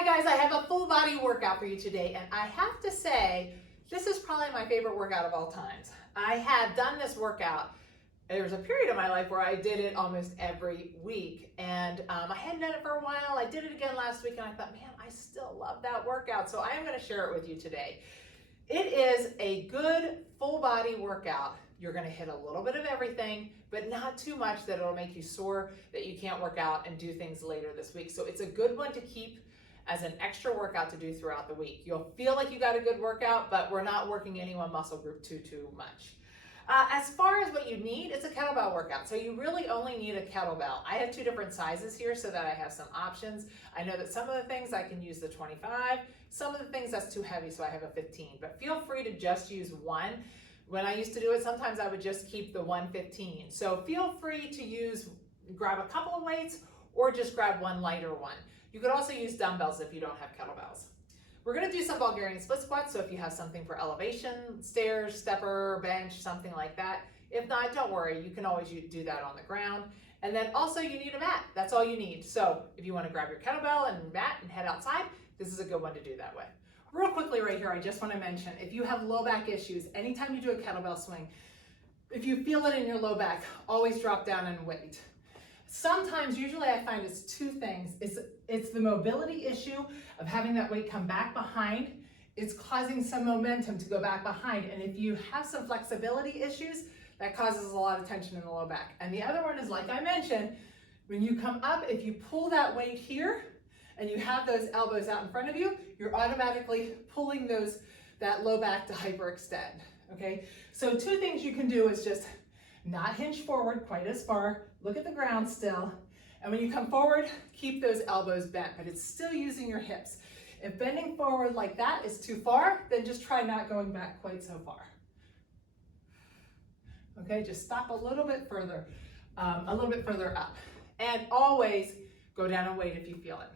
Hi guys, I have a full body workout for you today, and I have to say, this is probably my favorite workout of all times. I have done this workout. There was a period of my life where I did it almost every week, and I hadn't done it for a while. I did it again last week, and I thought, man, I still love that workout, so I am going to share it with you today. It is a good full body workout. You're going to hit a little bit of everything, but not too much that it'll make you sore, that you can't work out and do things later this week. So it's a good one to keep as an extra workout to do throughout the week. You'll feel like you got a good workout, but we're not working any one muscle group too much. As far as what you need, it's a kettlebell workout. So you really only need a kettlebell. I have two different sizes here so that I have some options. I know that some of the things I can use the 25, some of the things that's too heavy, so I have a 15, but feel free to just use one. When I used to do it, sometimes I would just keep the 115. So feel free to grab a couple of weights or just grab one lighter one. You could also use dumbbells if you don't have kettlebells. We're gonna do some Bulgarian split squats, so if you have something for elevation, stairs, stepper, bench, something like that. If not, don't worry, you can always do that on the ground. And then also you need a mat, that's all you need. So if you wanna grab your kettlebell and mat and head outside, this is a good one to do that way. Real quickly right here, I just wanna mention, if you have low back issues, anytime you do a kettlebell swing, if you feel it in your low back, always drop down and wait. Sometimes, usually I find it's two things. It's the mobility issue of having that weight come back behind. It's causing some momentum to go back behind. And if you have some flexibility issues, that causes a lot of tension in the low back. And the other one is, like I mentioned, when you come up, if you pull that weight here and you have those elbows out in front of you, you're automatically pulling that low back to hyperextend, okay? So two things you can do is just not hinge forward quite as far, look at the ground still, and when you come forward, keep those elbows bent, but it's still using your hips. If bending forward like that is too far, then just try not going back quite so far. Okay, just stop a little bit further up. And always go down and wait if you feel it.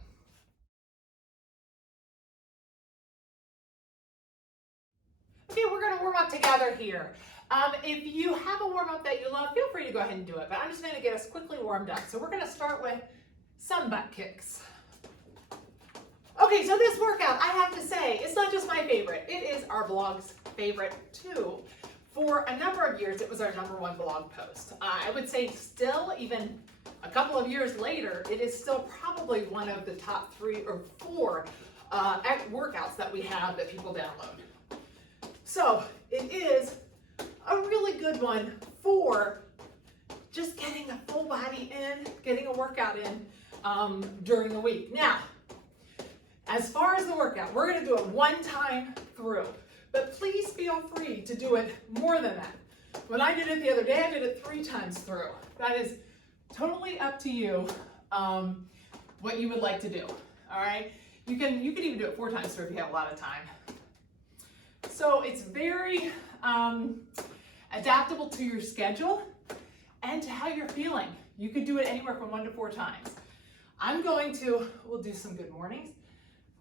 Okay, we're gonna warm up together here. If you have a warm up that you love, feel free to go ahead and do it, but I'm just gonna get us quickly warmed up. So we're gonna start with some butt kicks. Okay, so this workout, I have to say, it's not just my favorite, it is our blog's favorite too. For a number of years, it was our #1 blog post. I would say still, even a couple of years later, it is still probably one of the top 3 or 4 workouts that we have that people download. So it is a really good one for just getting a full body in, getting a workout in during the week. Now, as far as the workout, we're gonna do it one time through, but please feel free to do it more than that. When I did it the other day, I did it 3 times through. That is totally up to you what you would like to do, all right? You can even do it 4 times through if you have a lot of time. So it's very adaptable to your schedule and to how you're feeling. You could do it anywhere from 1 to 4 times. We'll do some good mornings.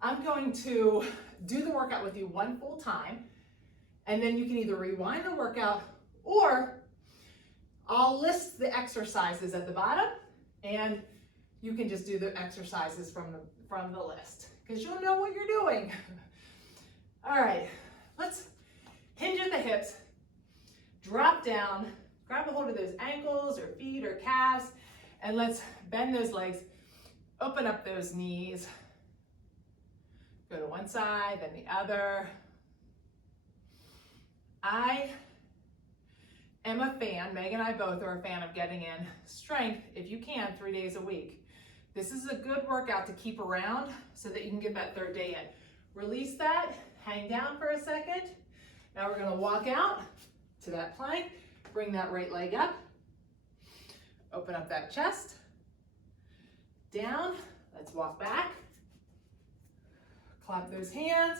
I'm going to do the workout with you 1 full time, and then you can either rewind the workout or I'll list the exercises at the bottom and you can just do the exercises from the list because you'll know what you're doing. All right. Let's hinge at the hips, drop down, grab a hold of those ankles or feet or calves, and let's bend those legs, open up those knees, go to one side, then the other. I am a fan, Meg and I both are a fan of getting in strength, if you can, 3 days a week. This is a good workout to keep around so that you can get that 3rd day in. Release that. Hang down for a second. Now we're gonna walk out to that plank, bring that right leg up, open up that chest, down, let's walk back, clap those hands,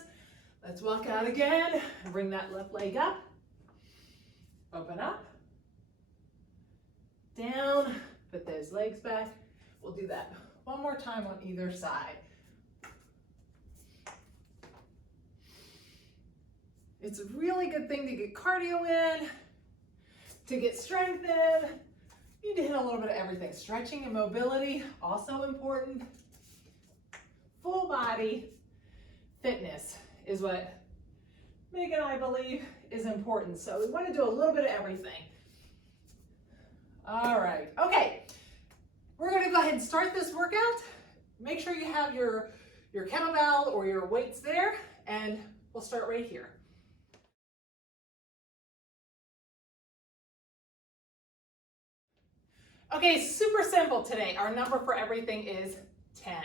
let's walk out again, and bring that left leg up, open up, down, put those legs back. We'll do that one more time on either side. It's a really good thing to get cardio in, to get strength in. You need to hit a little bit of everything. Stretching and mobility, also important. full body fitness is what Megan and I believe is important. So we want to do a little bit of everything. All right, okay. We're going to go ahead and start this workout. Make sure you have your kettlebell or your weights there, and we'll start right here. Okay, super simple today. Our number for everything is 10.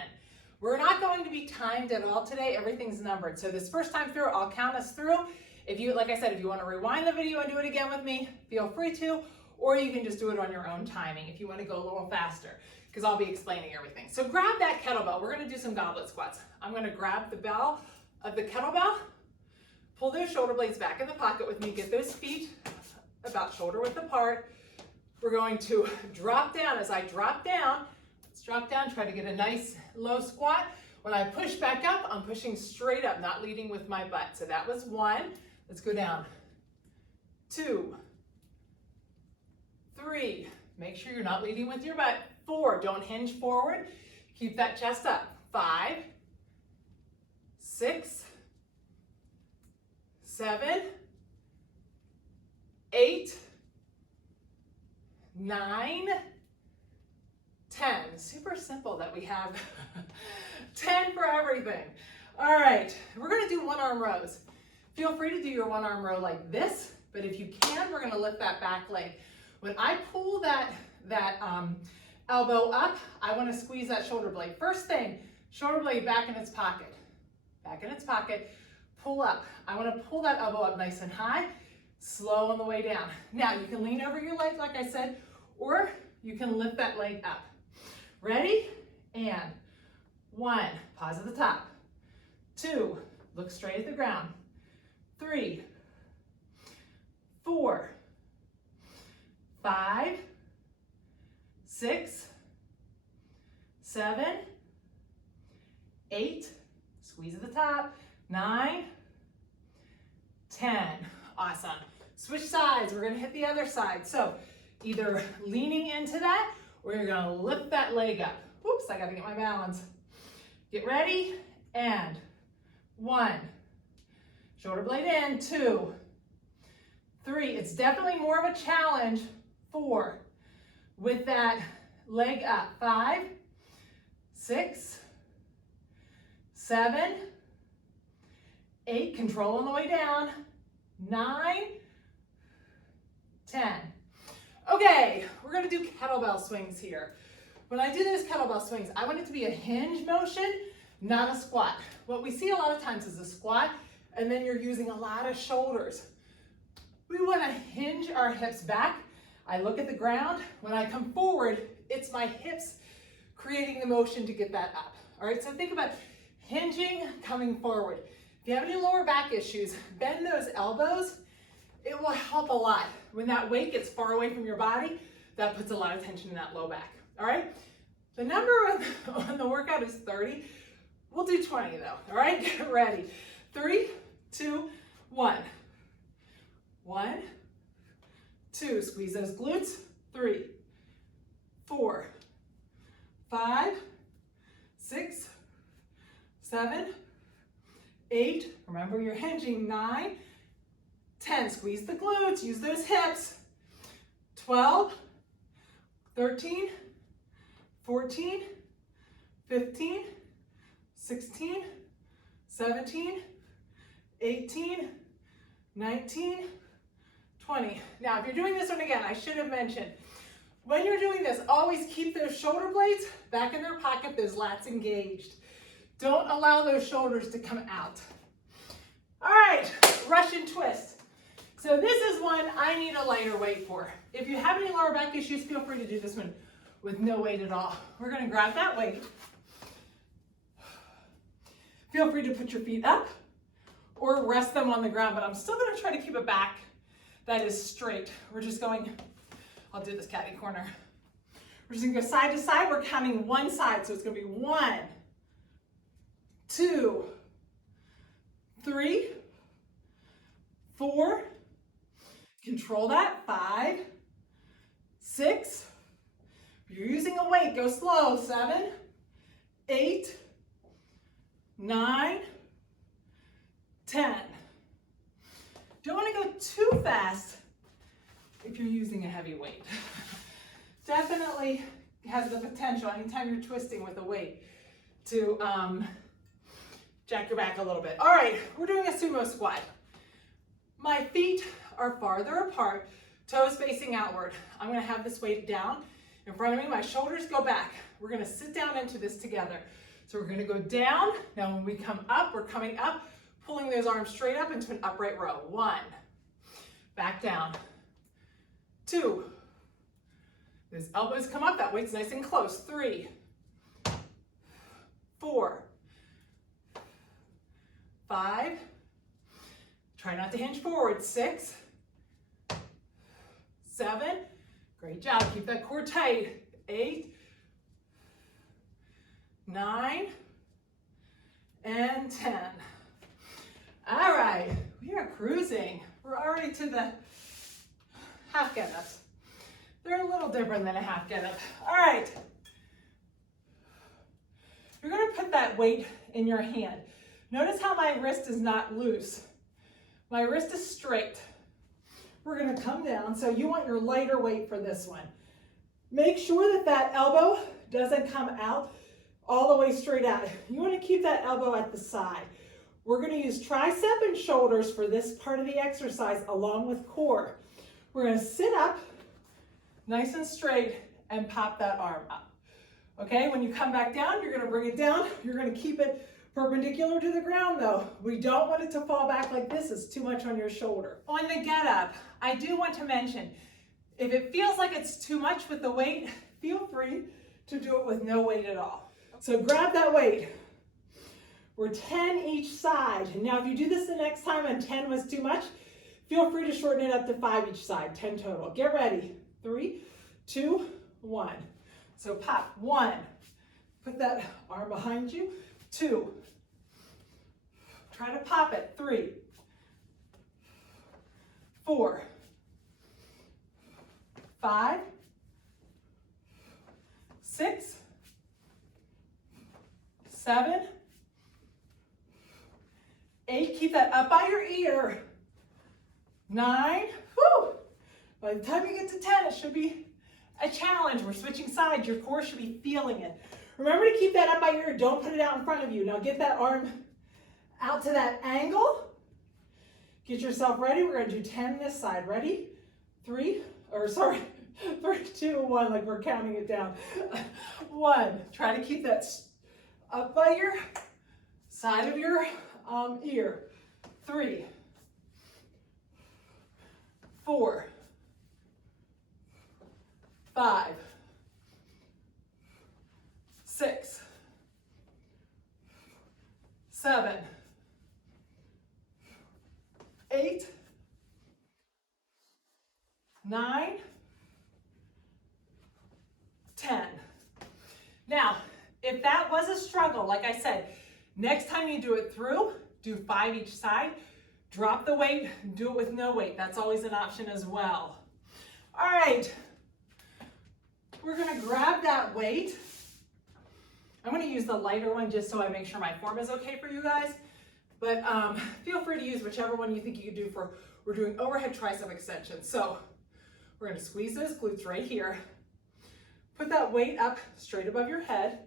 We're not going to be timed at all today. Everything's numbered. So this first time through, I'll count us through. If you, like I said, if you want to rewind the video and do it again with me, feel free to, or you can just do it on your own timing if you want to go a little faster, because I'll be explaining everything. So grab that kettlebell. We're going to do some goblet squats. I'm going to grab the bell of the kettlebell, pull those shoulder blades back in the pocket with me, get those feet about shoulder width apart. We're going to drop down. As I drop down, let's drop down, try to get a nice low squat. When I push back up, I'm pushing straight up, not leading with my butt. So that was 1. Let's go down. 2, 3. Make sure you're not leading with your butt. 4, don't hinge forward. Keep that chest up. 5, 6, 7, 8, 9, 10. Super simple that we have 10 for everything. All right, we're going to do one arm rows. Feel free to do your one arm row like this, but if you can, we're going to lift that back leg. When I pull that elbow up, I want to squeeze that shoulder blade. First thing, shoulder blade back in its pocket. Back in its pocket, pull up. I want to pull that elbow up nice and high, slow on the way down. Now you can lean over your leg like I said, or you can lift that leg up. Ready? And 1, pause at the top. 2, look straight at the ground. 3, 4, 5, 6, 7, 8, squeeze at the top, 9, 10. Awesome. Switch sides. We're going to hit the other side. So either leaning into that, or you're going to lift that leg up. Whoops, I got to get my balance. Get ready, and 1. Shoulder blade in, 2, 3. It's definitely more of a challenge. 4. With that leg up. 5, 6, 7, 8. Control on the way down. 9, 10. Okay, we're going to do kettlebell swings here. When I do those kettlebell swings, I want it to be a hinge motion, not a squat. What we see a lot of times is a squat, and then you're using a lot of shoulders. We want to hinge our hips back. I look at the ground. When I come forward, it's my hips creating the motion to get that up. All right, so think about hinging, coming forward. If you have any lower back issues, bend those elbows. It will help a lot. When that weight gets far away from your body, that puts a lot of tension in that low back. All right, the number on the workout is 30. We'll do 20 though. All right, get ready. 3, 2, 1. 1, 2, squeeze those glutes. 3, 4, 5, 6, 7, 8. Remember you're hinging. 9, 10. Squeeze the glutes. Use those hips. 12, 13, 14, 15, 16, 17, 18, 19, 20. Now, if you're doing this one again, I should have mentioned, when you're doing this, always keep those shoulder blades back in their pocket, those lats engaged. Don't allow those shoulders to come out. All right, Russian twist. So this is one I need a lighter weight for. If you have any lower back issues, feel free to do this one with no weight at all. We're gonna grab that weight. Feel free to put your feet up or rest them on the ground, but I'm still gonna try to keep it back that is straight. We're just going, I'll do this catty corner. We're just gonna go side to side. We're counting one side, so it's gonna be 1, 2, 3, 4, control that, 5, 6, if you're using a weight, go slow, 7, 8, 9, 10. Don't want to go too fast if you're using a heavy weight. Definitely has the potential, anytime you're twisting with a weight, to jack your back a little bit. All right, we're doing a sumo squat. My feet are farther apart, toes facing outward. I'm gonna have this weight down in front of me. My shoulders go back. We're gonna sit down into this together. So we're gonna go down. Now when we come up, we're coming up, pulling those arms straight up into an upright row. 1, back down. 2, those elbows come up, that weight's nice and close. 3, 4, 5, try not to hinge forward. 6, 7, great job, keep that core tight. 8, 9, and 10. All right, we are cruising. We're already to the half get-ups. They're a little different than a half get-up. All right, you're gonna put that weight in your hand. Notice how my wrist is not loose. My wrist is straight. We're gonna come down, so you want your lighter weight for this one. Make sure that that elbow doesn't come out all the way straight out. You wanna keep that elbow at the side. We're gonna use tricep and shoulders for this part of the exercise along with core. We're gonna sit up, nice and straight, and pop that arm up. Okay, when you come back down, you're gonna bring it down. You're gonna keep it perpendicular to the ground though. We don't want it to fall back like this. It's too much on your shoulder. On the get up, I do want to mention, if it feels like it's too much with the weight, feel free to do it with no weight at all. So grab that weight. We're 10 each side. Now if you do this the next time and 10 was too much, feel free to shorten it up to 5 each side, 10 total. Get ready. 3, 2, 1. So pop. 1. Put that arm behind you. 2. Try to pop it. 3, 4, 5, 6, 7, 8. Keep that up by your ear. 9. Whew. By the time you get to 10, it should be a challenge. We're switching sides. Your core should be feeling it. Remember to keep that up by your ear. Don't put it out in front of you. Now get that arm out to that angle. Get yourself ready. We're going to do 10 this side. Ready? 3, 2, 1, like we're counting it down. 1. Try to keep that up by your side of your ear. 3, 4, 5, 6, 7, 8, 9, 10. Now, if that was a struggle, like I said, next time you do it through, do 5 each side, drop the weight, do it with no weight. That's always an option as well. All right, we're gonna grab that weight. I'm gonna use the lighter one just so I make sure my form is okay for you guys. But feel free to use whichever one you think you can do for, we're doing overhead tricep extensions. So we're gonna squeeze those glutes right here. Put that weight up straight above your head.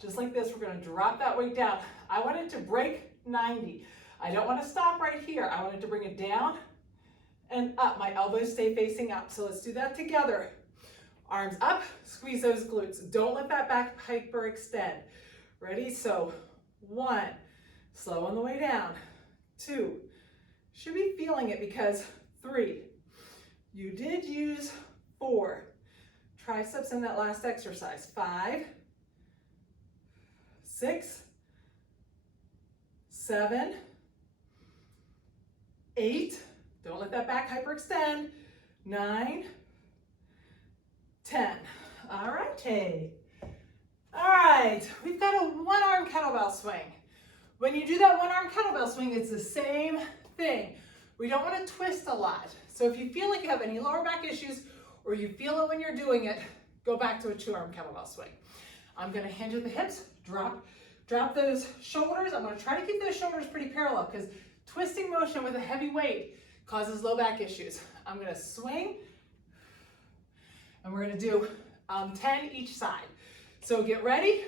Just like this, we're gonna drop that weight down. I want it to break 90. I don't wanna stop right here. I want it to bring it down and up. My elbows stay facing up. So let's do that together. Arms up, squeeze those glutes. Don't let that back hyperextend. Ready? So 1, slow on the way down. 2, should be feeling it because 3, you did use 4. Triceps in that last exercise. 5, 6, 7, 8, don't let that back hyperextend. 9, 10. All righty. All right, we've got a one-arm kettlebell swing. When you do that one-arm kettlebell swing, it's the same thing. We don't want to twist a lot. So if you feel like you have any lower back issues or you feel it when you're doing it, go back to a 2-arm kettlebell swing. I'm going to hinge at the hips, drop, Drop those shoulders. I'm going to try to keep those shoulders pretty parallel because twisting motion with a heavy weight causes low back issues. I'm going to swing, and we're going to do 10 each side. So get ready.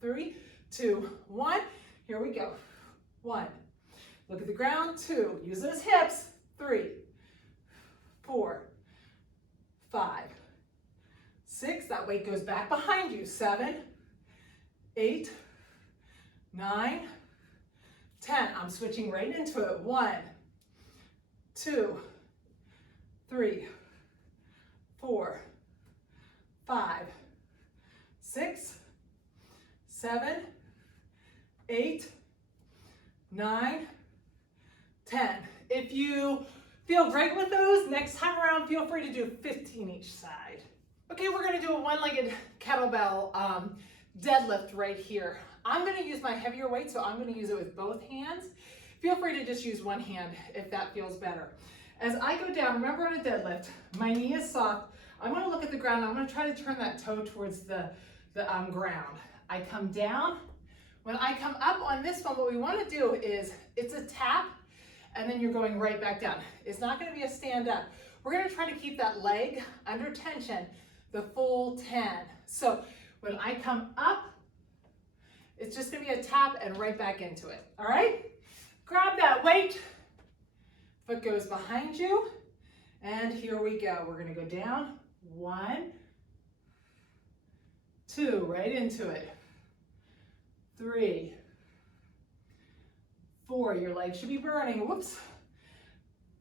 3, 2, 1. Here we go. 1. Look at the ground. 2. Use those hips. 3, 4, 5, 6. That weight goes back behind you. 7, 8, 9, 10. I'm switching right into it. 1, 2, 3, 4, 5, 6, 7, 8, 9, 10. If you feel great with those, next time around, feel free to do 15 each side. Okay, we're gonna do a one-legged kettlebell deadlift right here. I'm gonna use my heavier weight, so I'm gonna use it with both hands. Feel free to just use one hand if that feels better. As I go down, remember on a deadlift, my knee is soft. I'm gonna look at the ground. I'm gonna try to turn that toe towards the ground. I come down. When I come up on this one, what we wanna do is, it's a tap, and then you're going right back down. It's not gonna be a stand up. We're gonna try to keep that leg under tension the full 10. So when I come up, it's just gonna be a tap and right back into it, all right? Grab that weight, foot goes behind you, and here we go. We're gonna go down, 1, 2, right into it, 3, 4, your legs should be burning, whoops,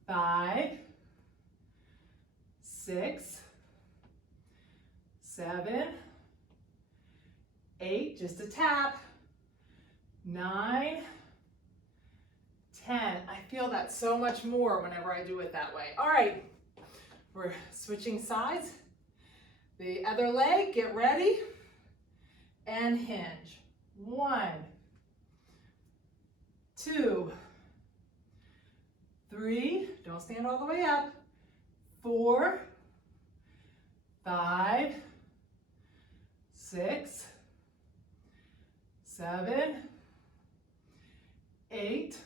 5, 6, 7, 8, just a tap, 9, 10. I feel that so much more whenever I do it that way. All right, we're switching sides. The other leg, get ready, and hinge. 1, 2, 3, don't stand all the way up, 4, 5, 6, 7, 8,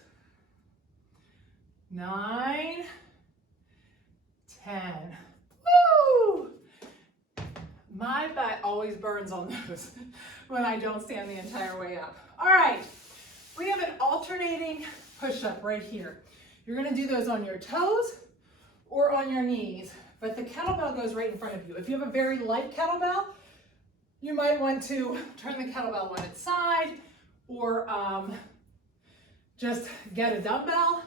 9, 10. Woo! My butt always burns on those when I don't stand the entire way up. All right, we have an alternating push-up right here. You're gonna do those on your toes or on your knees, but the kettlebell goes right in front of you. If you have a very light kettlebell, you might want to turn the kettlebell on its side or just get a dumbbell,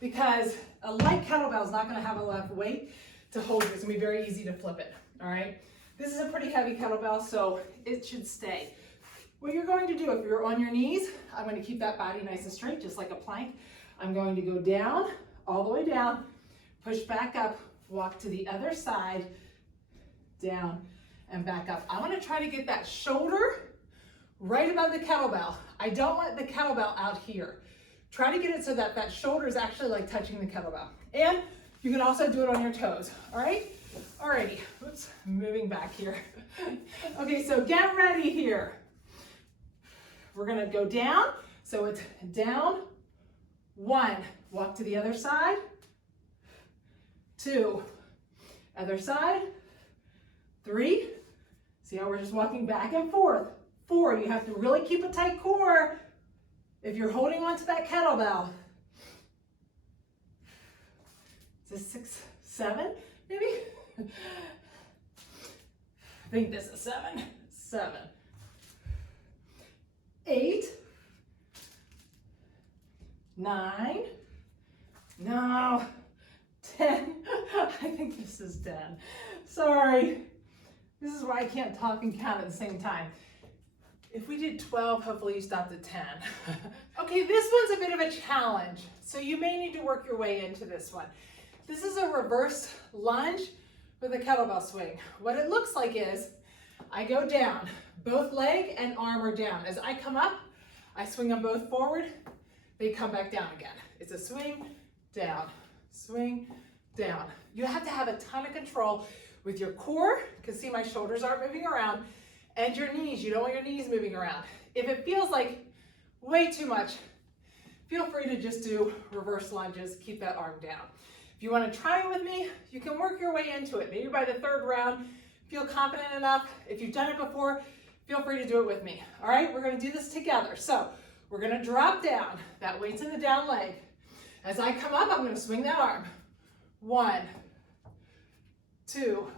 because a light kettlebell is not going to have enough weight to hold you. It's going to be very easy to flip it, all right? This is a pretty heavy kettlebell, so it should stay. What you're going to do, if you're on your knees, I'm going to keep that body nice and straight, just like a plank. I'm going to go down, all the way down, push back up, walk to the other side, down, and back up. I want to try to get that shoulder right above the kettlebell. I don't want the kettlebell out here. Try to get it so that that shoulder is actually like touching the kettlebell. And you can also do it on your toes, all right? Alrighty, oops, moving back here. Okay, so get ready here. We're gonna go down, so it's down, 1, walk to the other side, 2, other side, 3, see how we're just walking back and forth, 4, you have to really keep a tight core if you're holding on to that kettlebell. Is this 6, 7, maybe? I think this is 7, 7, 8, 9, no, 10, I think this is 10. Sorry, this is why I can't talk and count at the same time. If we did 12, hopefully you stopped at 10. Okay, this one's a bit of a challenge, so you may need to work your way into this one. This is a reverse lunge with a kettlebell swing. What it looks like is, I go down, both leg and arm are down. As I come up, I swing them both forward, they come back down again. It's a swing, down, swing, down. You have to have a ton of control with your core, because see my shoulders aren't moving around, and your knees. You don't want your knees moving around. If it feels like way too much, feel free to just do reverse lunges. Keep that arm down. If you want to try it with me, you can work your way into it. Maybe by the third round, feel confident enough. If you've done it before, feel free to do it with me. All right, we're going to do this together. So we're going to drop down. That weight's in the down leg. As I come up, I'm going to swing that arm. 1, 2,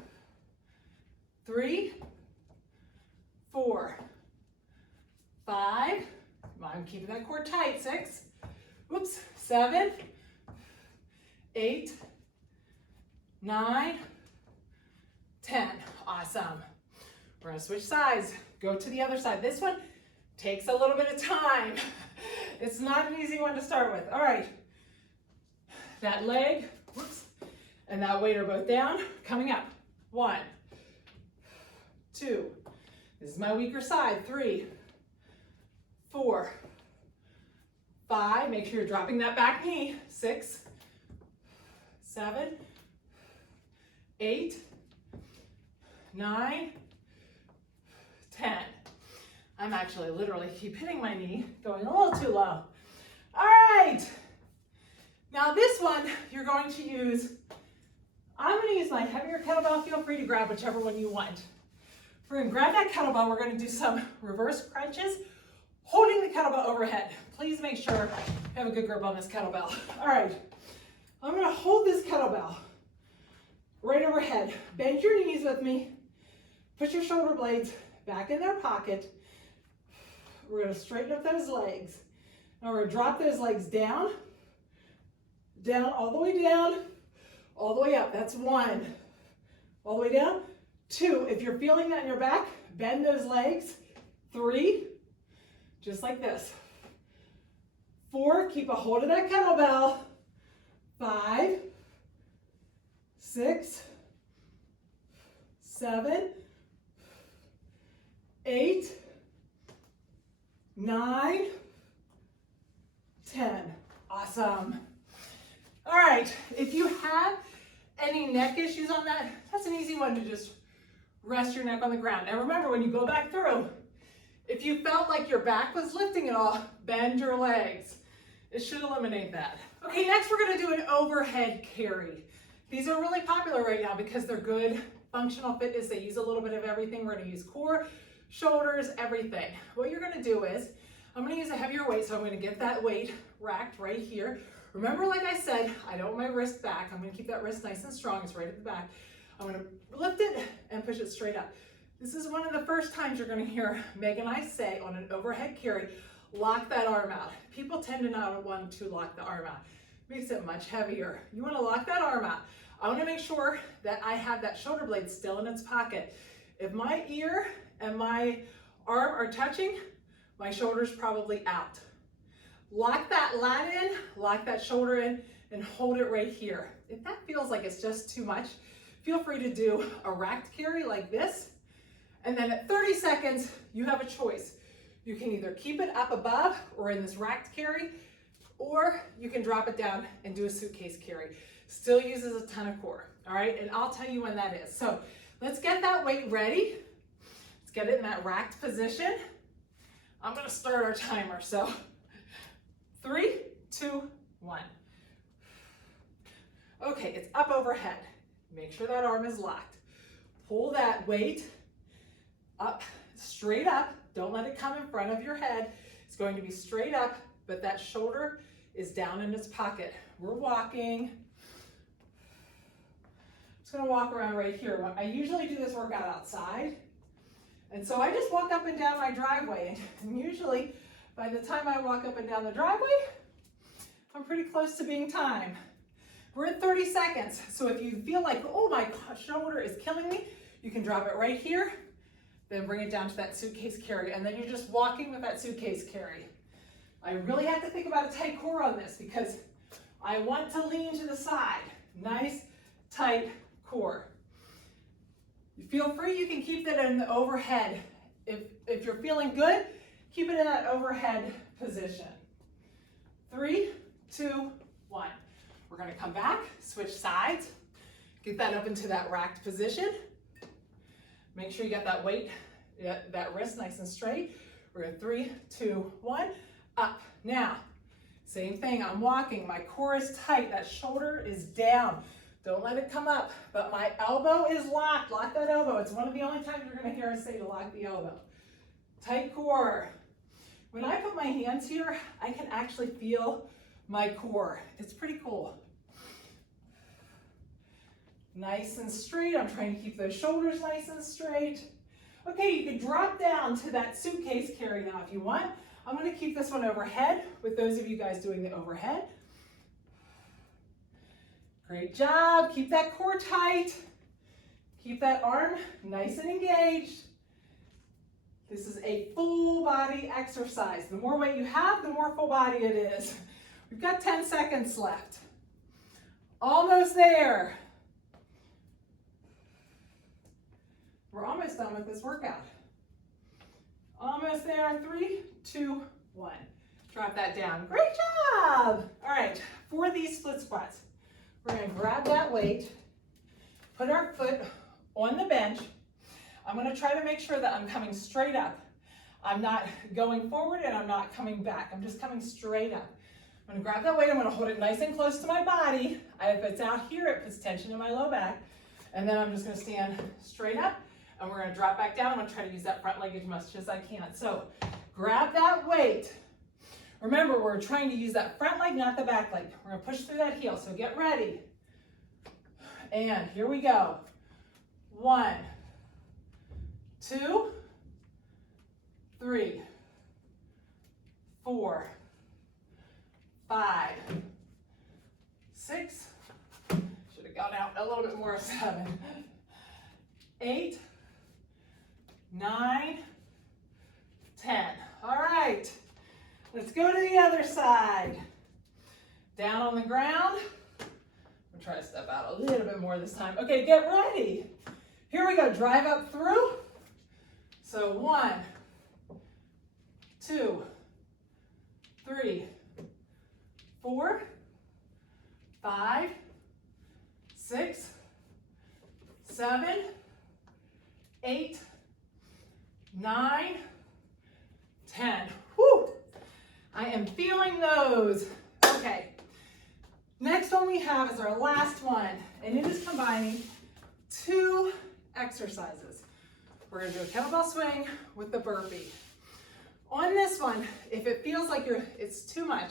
3, 4, 5. Come on, keeping that core tight. 6, whoops, 7, 8, 9, 10. Awesome. We're going to switch sides. Go to the other side. This one takes a little bit of time. It's not an easy one to start with. All right. That leg, whoops, and that weight are both down, coming up. 1, 2. This is my weaker side. 3, 4, 5. Make sure you're dropping that back knee. 6, 7, 8, 9, 10. I'm actually literally keep hitting my knee, going a little too low. All right. Now this one, you're going to use, I'm going to use my heavier kettlebell. Feel free to grab whichever one you want. We're going to grab that kettlebell. We're going to do some reverse crunches, holding the kettlebell overhead. Please make sure you have a good grip on this kettlebell. All right. I'm going to hold this kettlebell right overhead. Bend your knees with me. Put your shoulder blades back in their pocket. We're going to straighten up those legs. Now we're going to drop those legs down, down, all the way down, all the way up. That's 1. All the way down. 2, if you're feeling that in your back, bend those legs. 3, just like this. 4, keep a hold of that kettlebell. 5, 6, 7, 8, 9, 10. Awesome. All right, if you have any neck issues on that, that's an easy one to just rest your neck on the ground. Now remember, when you go back through, if you felt like your back was lifting at all, bend your legs. It should eliminate that. Okay, next we're gonna do an overhead carry. These are really popular right now because they're good functional fitness. They use a little bit of everything. We're gonna use core, shoulders, everything. What you're gonna do is, I'm gonna use a heavier weight, so I'm gonna get that weight racked right here. Remember, like I said, I don't want my wrist back. I'm gonna keep that wrist nice and strong. It's right at the back. I'm gonna lift it and push it straight up. This is one of the first times you're gonna hear Meg and I say on an overhead carry, lock that arm out. People tend to not want to lock the arm out. Makes it much heavier. You wanna lock that arm out. I wanna make sure that I have that shoulder blade still in its pocket. If my ear and my arm are touching, my shoulder's probably out. Lock that lat in, lock that shoulder in, and hold it right here. If that feels like it's just too much, feel free to do a racked carry like this. And then at 30 seconds, you have a choice. You can either keep it up above or in this racked carry, or you can drop it down and do a suitcase carry. Still uses a ton of core, all right? And I'll tell you when that is. So let's get that weight ready. Let's get it in that racked position. I'm gonna start our timer, so 3, 2, 1. Okay, it's up overhead. Make sure that arm is locked. Pull that weight up, straight up. Don't let it come in front of your head. It's going to be straight up, but that shoulder is down in its pocket. We're walking. I'm just gonna walk around right here. I usually do this workout outside. And so I just walk up and down my driveway. And usually by the time I walk up and down the driveway, I'm pretty close to being timed. We're at 30 seconds. So if you feel like, oh, my shoulder is killing me, you can drop it right here, then bring it down to that suitcase carry. And then you're just walking with that suitcase carry. I really have to think about a tight core on this because I want to lean to the side. Nice, tight core. Feel free, you can keep that in the overhead. If you're feeling good, keep it in that overhead position. 3, 2, 1. We're gonna come back, switch sides, get that up into that racked position. Make sure you got that weight that wrist nice and straight. We're going 3, 2, 1, up. Now, same thing, I'm walking, my core is tight, that shoulder is down. Don't let it come up, but my elbow is locked. Lock that elbow. It's one of the only times you're going to hear us say to lock the elbow. Tight core. When I put my hands here, I can actually feel my core. It's pretty cool. Nice and straight. I'm trying to keep those shoulders nice and straight. Okay, you can drop down to that suitcase carry now if you want. I'm going to keep this one overhead with those of you guys doing the overhead. Great job. Keep that core tight. Keep that arm nice and engaged. This is a full body exercise. The more weight you have, the more full body it is. We've got 10 seconds left. Almost there. We're almost done with this workout. Almost there. 3, 2, 1. Drop that down. Great job. All right, for these split squats, we're going to grab that weight, put our foot on the bench. I'm going to try to make sure that I'm coming straight up. I'm not going forward and I'm not coming back. I'm just coming straight up. I'm going to grab that weight. I'm going to hold it nice and close to my body. If it's out here, it puts tension in my low back. And then I'm just going to stand straight up and we're going to drop back down. I'm going to try to use that front leg as much as I can. So grab that weight. Remember, we're trying to use that front leg, not the back leg. We're going to push through that heel, so get ready. And here we go. 1, 2, 3, 4, 5, 6, should have gone out a little bit more, 7, 8, 9, 10. All right. Let's go to the other side. Down on the ground. We'll try to step out a little bit more this time. Okay, get ready. Here we go. Drive up through. So 1, 2, 3, 4, 5, 6, 7, 8, 9, 10. Whew. I am feeling those. Okay, next one we have is our last one, and it is combining 2 exercises. We're going to do a kettlebell swing with the burpee. On this one, if it feels like it's too much,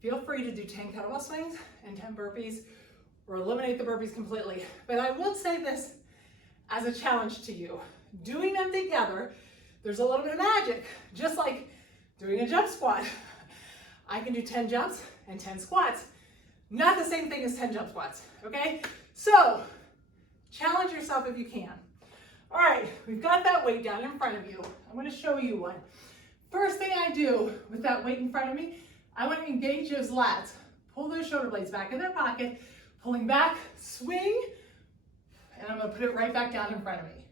feel free to do 10 kettlebell swings and 10 burpees, or eliminate the burpees completely. But I will say this as a challenge to you. Doing them together, there's a little bit of magic, just like doing a jump squat. I can do 10 jumps and 10 squats. Not the same thing as 10 jump squats, okay? So, challenge yourself if you can. All right, we've got that weight down in front of you. I'm gonna show you one. First thing I do with that weight in front of me, I want to engage those lats. Pull those shoulder blades back in their pocket, pulling back, swing, and I'm gonna put it right back down in front of me.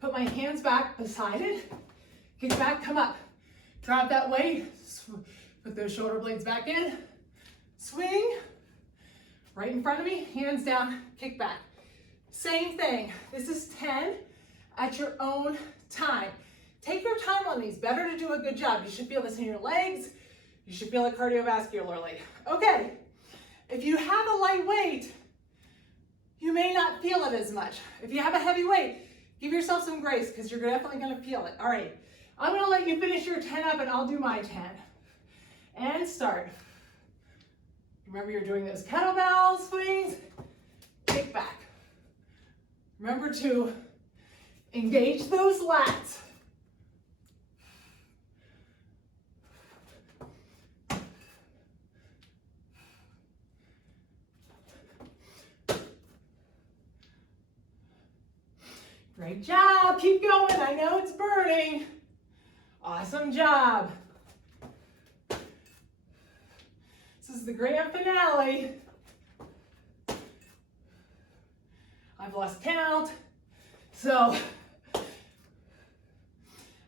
Put my hands back beside it, kick back, come up. Drop that weight, put those shoulder blades back in, swing, right in front of me, hands down, kick back. Same thing, this is 10 at your own time. Take your time on these, better to do a good job. You should feel this in your legs, you should feel it cardiovascularly. Okay, if you have a light weight, you may not feel it as much. If you have a heavy weight, give yourself some grace because you're definitely gonna feel it. All right, I'm gonna let you finish your 10 up and I'll do my 10. And start. Remember you're doing those kettlebell swings, kick back. Remember to engage those lats. Great job, keep going, I know it's burning. Awesome job. This is the grand finale. I've lost count, so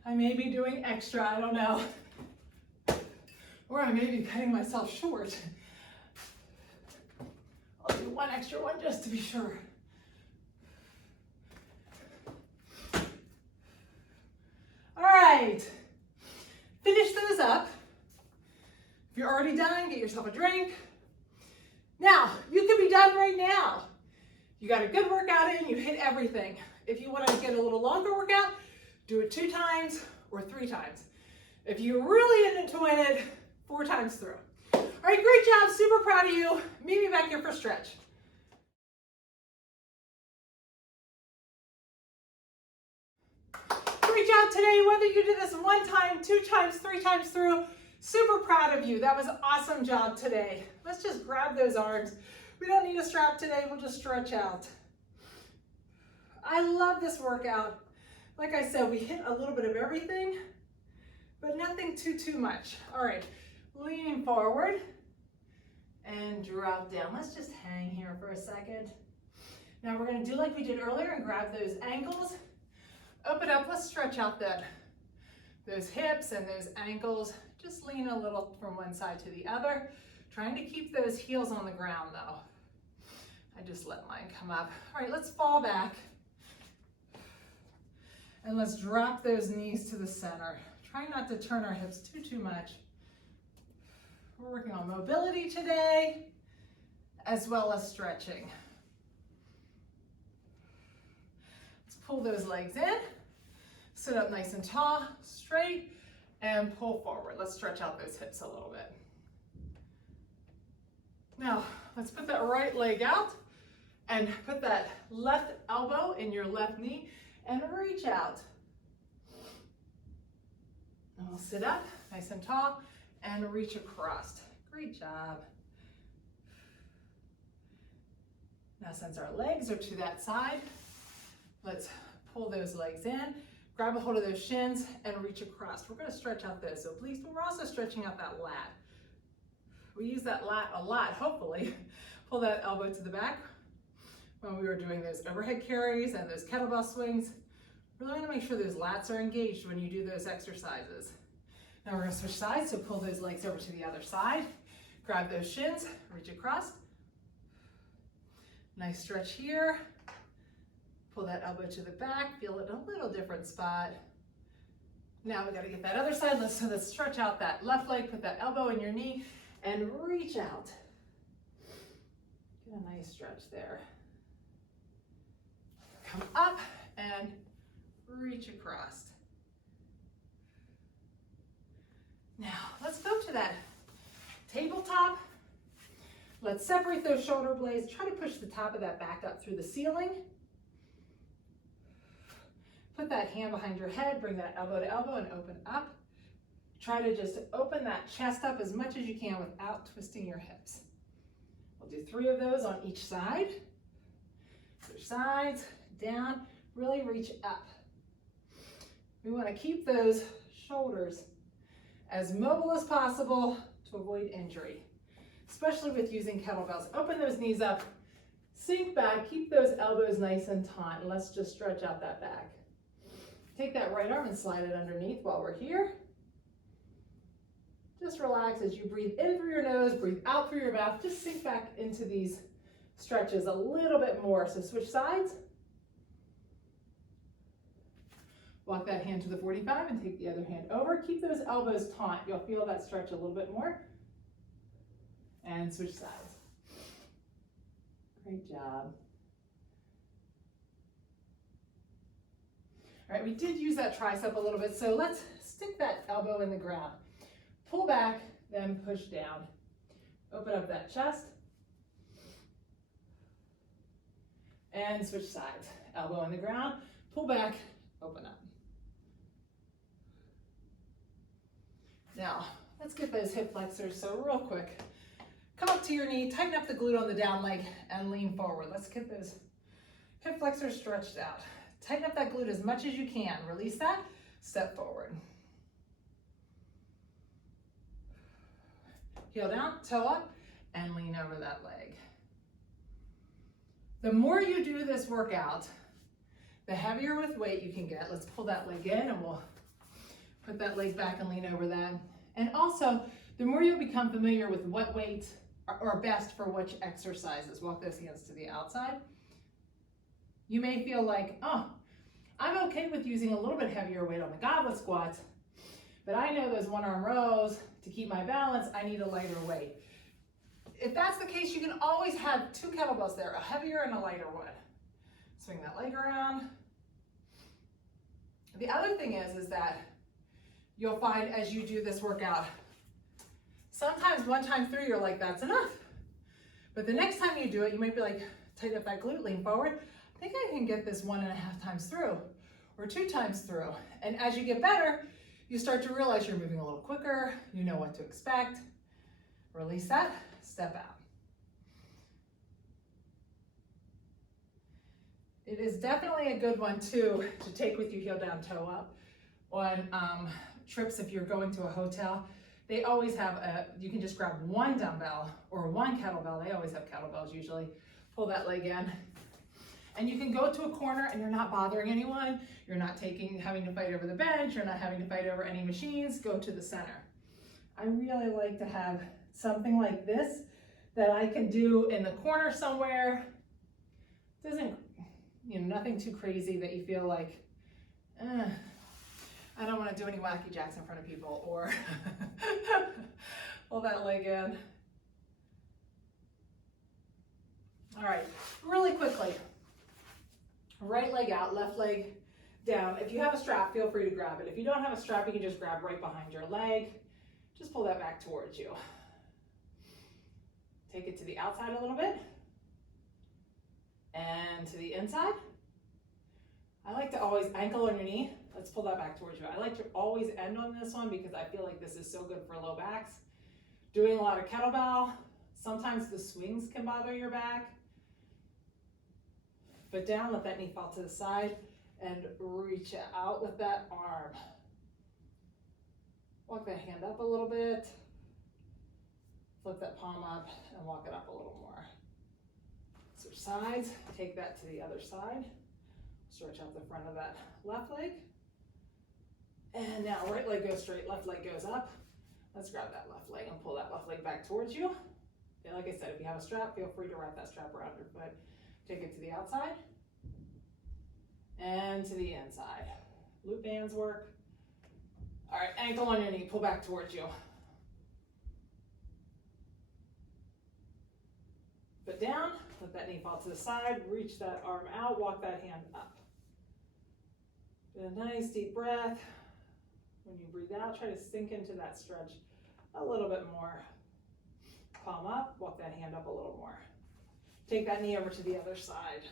I may be doing extra, I don't know. Or I may be cutting myself short. I'll do one extra one just to be sure. right. Finish those up. If you're already done, get yourself a drink. Now, you can be done right now. You got a good workout in, you hit everything. If you want to get a little longer workout, do it 2 times or 3 times. If you're really enjoying it, 4 times through. All right, great job, super proud of you. Meet me back here for stretch. Great job today, whether you did this 1 time, 2 times, 3 times through, super proud of you. That was an awesome job today. Let's just grab those arms. We don't need a strap today, we'll just stretch out. I love this workout. Like I said, we hit a little bit of everything, but nothing too much. All right, leaning forward and drop down. Let's just hang here for a second. Now we're gonna do like we did earlier and grab those ankles. Open up, let's stretch out those hips and those ankles. Just lean a little from one side to the other. Trying to keep those heels on the ground though. I just let mine come up. All right, let's fall back. And let's drop those knees to the center. Try not to turn our hips too much. We're working on mobility today, as well as stretching. Let's pull those legs in. Sit up nice and tall, straight, and pull forward. Let's stretch out those hips a little bit. Now, let's put that right leg out and put that left elbow in your left knee and reach out. And we'll sit up nice and tall and reach across. Great job. Now, since our legs are to that side, let's pull those legs in, grab a hold of those shins and reach across. We're going to stretch out those obliques, but we're also stretching out that lat. We use that lat a lot, hopefully. Pull that elbow to the back. When we were doing those overhead carries and those kettlebell swings, really want to make sure those lats are engaged when you do those exercises. Now we're going to switch sides, so pull those legs over to the other side. Grab those shins, reach across. Nice stretch here. Pull that elbow to the back, feel it in a little different spot. Now we got to get that other side. Let's stretch out that left leg, put that elbow in your knee, and reach out. Get a nice stretch there. Come up and reach across. Now, let's go to that tabletop. Let's separate those shoulder blades. Try to push the top of that back up through the ceiling. Put that hand behind your head, bring that elbow to elbow and open up. Try to just open that chest up as much as you can without twisting your hips. We'll do 3 of those on each side. Switch sides, down, really reach up. We want to keep those shoulders as mobile as possible to avoid injury, especially with using kettlebells. Open those knees up, sink back, keep those elbows nice and taut, and let's just stretch out that back. Take that right arm and slide it underneath while we're here. Just relax as you breathe in through your nose, breathe out through your mouth. Just sink back into these stretches a little bit more. So switch sides. Walk that hand to the 45 and take the other hand over. Keep those elbows taut. You'll feel that stretch a little bit more. And switch sides. Great job. All right, we did use that tricep a little bit, so let's stick that elbow in the ground. Pull back, then push down. Open up that chest. And switch sides. Elbow in the ground, pull back, open up. Now, let's get those hip flexors, so real quick. Come up to your knee, tighten up the glute on the down leg, and lean forward. Let's get those hip flexors stretched out. Tighten up that glute as much as you can. Release that, step forward. Heel down, toe up, and lean over that leg. The more you do this workout, the heavier with weight you can get. Let's pull that leg in and we'll put that leg back and lean over that. And also, the more you become familiar with what weights are best for which exercises. Walk those hands to the outside. You may feel like, oh, I'm okay with using a little bit heavier weight on the goblet squats, But I know those one arm rows, to keep my balance, I need a lighter weight. If that's the case, you can always have two kettlebells there, a heavier and a lighter one. Swing that leg around. The other thing is that you'll find as you do this workout, sometimes one time through you're like, that's enough. But the next time you do it, you might be like, tighten up that glute, lean forward. I think I can get this 1.5 times through or 2 times through. And as you get better, you start to realize you're moving a little quicker, you know what to expect. Release that, step out. It is definitely a good one too to take with you heel down, toe up. On trips, if you're going to a hotel, they always have you can just grab one dumbbell or one kettlebell. They always have kettlebells usually. Pull that leg in. And you can go to a corner and you're not bothering anyone. You're not having to fight over the bench. You're not having to fight over any machines. Go to the center. I really like to have something like this that I can do in the corner somewhere. Doesn't, nothing too crazy that you feel like, I don't want to do any wacky jacks in front of people, or pull that leg in. All right, really quickly. Right leg out, left leg down. If you have a strap, feel free to grab it. If you don't have a strap, you can just grab right behind your leg. Just pull that back towards you. Take it to the outside a little bit. And to the inside. I like to always ankle on your knee. Let's pull that back towards you. I like to always end on this one because I feel like this is so good for low backs. Doing a lot of kettlebell, sometimes the swings can bother your back. But down, let that knee fall to the side and reach out with that arm. Walk that hand up a little bit. Flip that palm up and walk it up a little more. Switch sides, take that to the other side. Stretch out the front of that left leg. And now right leg goes straight, left leg goes up. Let's grab that left leg and pull that left leg back towards you. And like I said, if you have a strap, feel free to wrap that strap around your foot. Take it to the outside and to the inside. Loop bands work. All right, ankle on your knee, pull back towards you. Foot down, let that knee fall to the side, reach that arm out, walk that hand up. Do a nice deep breath. When you breathe out, try to sink into that stretch a little bit more. Palm up, walk that hand up a little more. Take that knee over to the other side.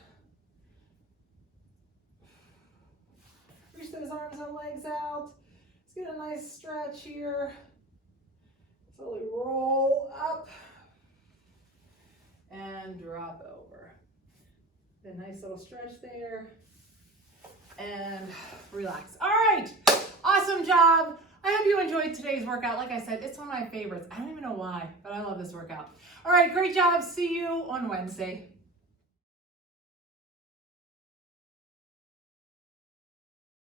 Reach those arms and legs out. Let's get a nice stretch here. Slowly roll up and drop over. A nice little stretch there. And relax. All right, awesome job. I hope you enjoyed today's workout. Like I said, it's one of my favorites. I don't even know why, but I love this workout. All right, great job. See you on Wednesday.